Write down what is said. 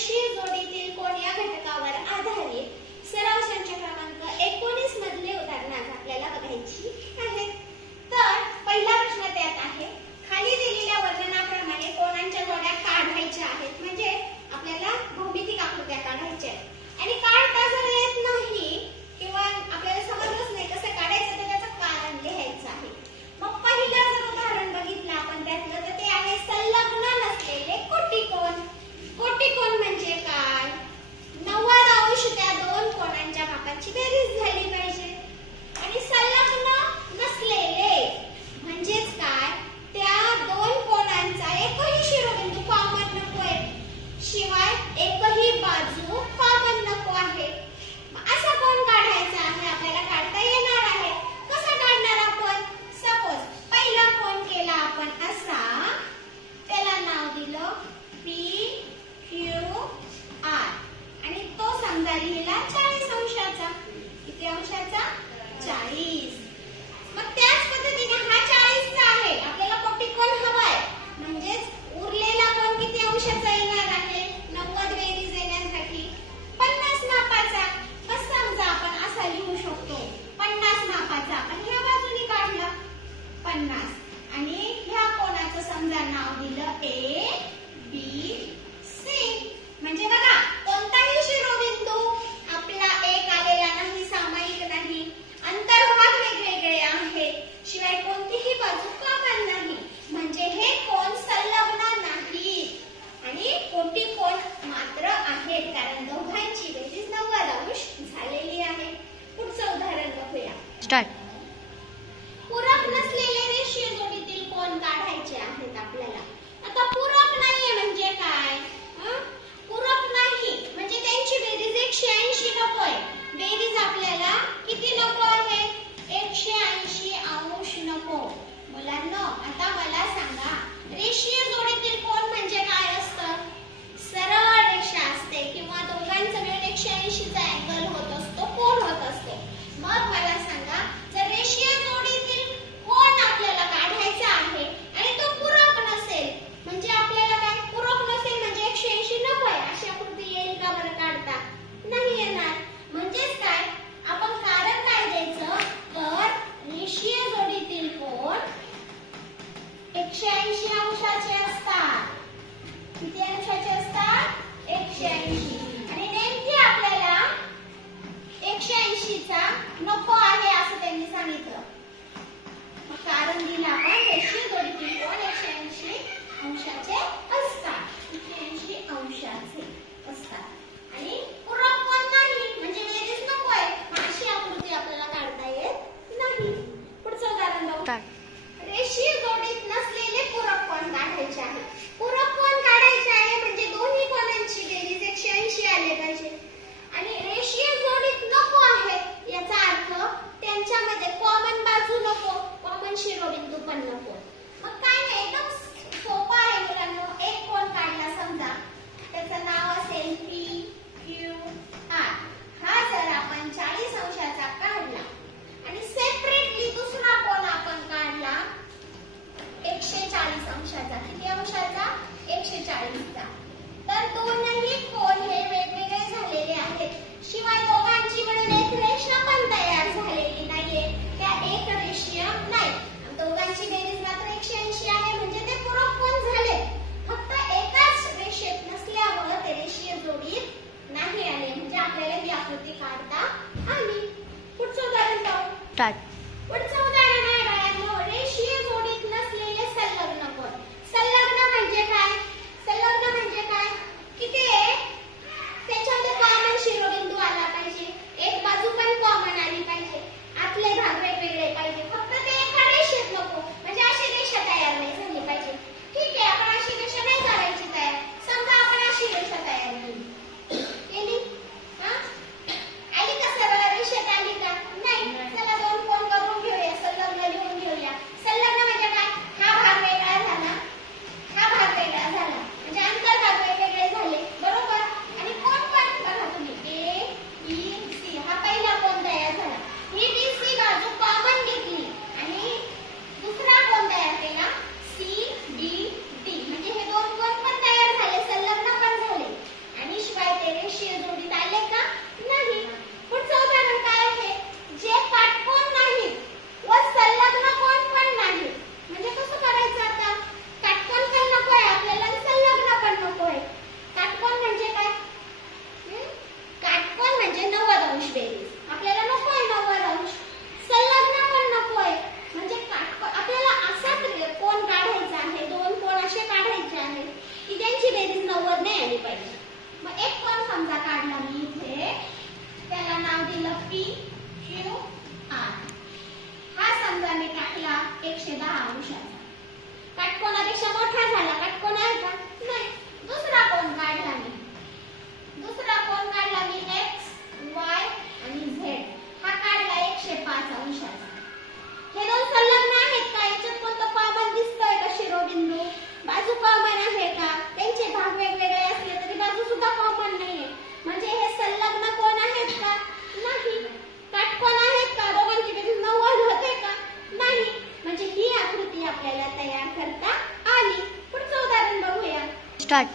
रेषीय जोडीतील कोन या घटकावर आधारित सराव संच क्रमांक 19 मधले उदाहरण आज आपल्याला बघायची आहेत। तर पहिला प्रश्न त्यात आहे, खाली दिलेल्या वर्णनाप्रमाणे कोनांच्या जोड्या काढायच्या आहेत, म्हणजे आपल्याला भौमितिक आकृत्या काढायच्या आहेत आणि काढता जर येत नाही किंवा आपल्याला समजलंच नाही कसं काढायचं तर त्याचं कारण लिहायचं आहे। मग पहिलं जर उदाहरण बघितलं आपण त्यातलं तर ते आहे संलग्न नसलेले कोटिकोन। कोटिकोन म्हणजे काय? 90 अंश त्या दोन कोनांच्या मापाची बेरीज झाली पाहिजे आणि संलग्न नसलेले म्हणजेच काय? त्या दोन कोनांचा एकही शिरोबिंदू कॉमन नको आहे, शिवाय एकही बाजू कॉमन नको आहे। असा कोन काढायचा आहे, आपल्याला काढता येणार आहे। कसा काढणार आपण? सपोज पहिला कोन केला आपण असा, त्याला नाव दिलं PQR आणि तो समजा लिहिला 40 अंशाचा। किती अंशाचा? 40। मग त्याच पद्धतीने हा 40 चा आहे, आपल्याला कोटिकोन हवाय, म्हणजेच उरलेला कोन किती अंशाचा येणार आहे? 90 बेरीज येण्यासाठी 50 मापाचा। कसा समजा आपण असा लिहू शकतो 50 मापाचा, आणि ह्या बाजूने काढला 50 आणि ह्या कोनाचं समजा नाव दिलं ABC। म्हणजे बघा कोणताही शिरोबिंदू आपला एक आलेला नाही, सामायिक नाही, अंतर्भाग वेगवेगळे आहेत, शिवाय कोणतीही बाजू कॉमन नाही, म्हणजे हे कोन संलग्न नाहीत आणि कोटिकोन मात्र आहेत, कारण दोघांची बेरीज 90 अंश झालेली आहे। पुढचं उदाहरण बघूया। स्टार्ट। पूरक नसलेले रेषीय जोडीतील कोन काढायचे आहेत आपल्याला। आता पूरक नाहीये म्हणजे काय? पूरक नाही म्हणजे त्यांची बेरीज 180 नको आहे। बेरीज आपल्याला किती नको आहे? 180 अंश नको। मुलांनो आता मला सांगा, रेषीय जोडीतील कोन म्हणजे काय असतं? सरळ रेषा असते किंवा दोघांचा मिळून 180 चा अँगल होत असतो, कोन होत असतो। मग मला सांगा, जर रेषीय जोडीतील कोन आपल्याला काढायचा आहे आणि तो पूरक नसेल, म्हणजे आपल्याला काय? पूरक नसेल म्हणजे 180 नको आहे, अशी आकृती येईल का बरं काढता? नाही येणार। म्हणजेच काय? आपण कारण काय द्यायचं? तर रेषीय जोडीतील कोन 180 अंशाचे असतात। किती अंशाचे असतात? 180। आणि नेमकी आपल्याला 180 चा नको आहे असं त्यांनी सांगितलं, मग कारण दिलं आपण रेषीय जोडीतील कोन 180 अंशाचे असतात, 180 अंशाचे असतात आणि पूरक कोन नाही म्हणजे बेरीज नको आहे, अशी आकृती आपल्याला काढता येत नाही। पुढचं उदाहरण बघू। रेषीय जोडीत नसलेले पूरक कोन काढायचे आहे। पूरक कोन काढायचे आहे म्हणजे दोन्ही कोनांची बेरीज 180 आले पाहिजे आणि रेषीय जोडीत नको आहेत, याचा अर्थ त्यांच्यामध्ये कॉमन बाजू नको, कॉमन शिरोबिंदू पण नको। मग काय नाही, एकदम सोपं आहे मुलांनो। एक कोन काढला समजा, त्याचं नाव असेल PQR। हा जर आपण 40 अंशाचा काढला आणि सेपरेटली दुसरा कोन आपण काढला 140 अंशाचा। किती अंशाचा? 140 चा। तर दोनही कोन हे वेगवेगळे झालेले आहेत, शिवाय दोघांची मिळून एक रेषा पण तयार झालेली नाहीये, त्या एक रेषीय नाही। दोघांची बेरीज मात्र 180 आहे, म्हणजे ते पूरक कोन झाले, फक्त एकाच रेषेत नसल्यामुळे ते रेषीय जोडीत नाही आले, म्हणजे आपल्याला ही आकृती काढता आली। पुढचं उदाहरण पाहू। पुढचं उदाहरण आहे बाळांनो, रेषीय जोडीत नसलेले संलग्न कोन। संलग्न म्हणजे काय? संलग्न म्हणजे काय? की ते त्याच्यामध्ये कॉमन शिरोबिंदू आला पाहिजे, एक बाजू पण कॉमन आली पाहिजे, आतले भाग वेगवेगळे पाहिजे, फक्त ते एका रेषेत नको, म्हणजे अशी रेषा तयार नाही झाली पाहिजे। ठीक आहे, आपण अशी रेषा नाही करायची तयार, समजा आपण अशी रेषा तयार केली, आली का? सरळ रेषेत आली का? नाही। चला दोन कोन 5 अंशाचा. हे दोन संलग्न आहेत का? याच्यात कोणतं कॉमन दिसतोय का शिरोबिंदू? बाजू कॉमन आहे का? त्यांचे भाग वेगवेगळे असले तरी बाजू सुद्धा कॉमन नाहीये. म्हणजे हे संलग्न कोण आहेत का? नाही. काटकोन आहेत का? दोघांची बेरीज 90 होते का? नाही. म्हणजे ही आकृती आपल्याला तयार करता आली. पुढचं उदाहरण बघूया. स्टार्ट.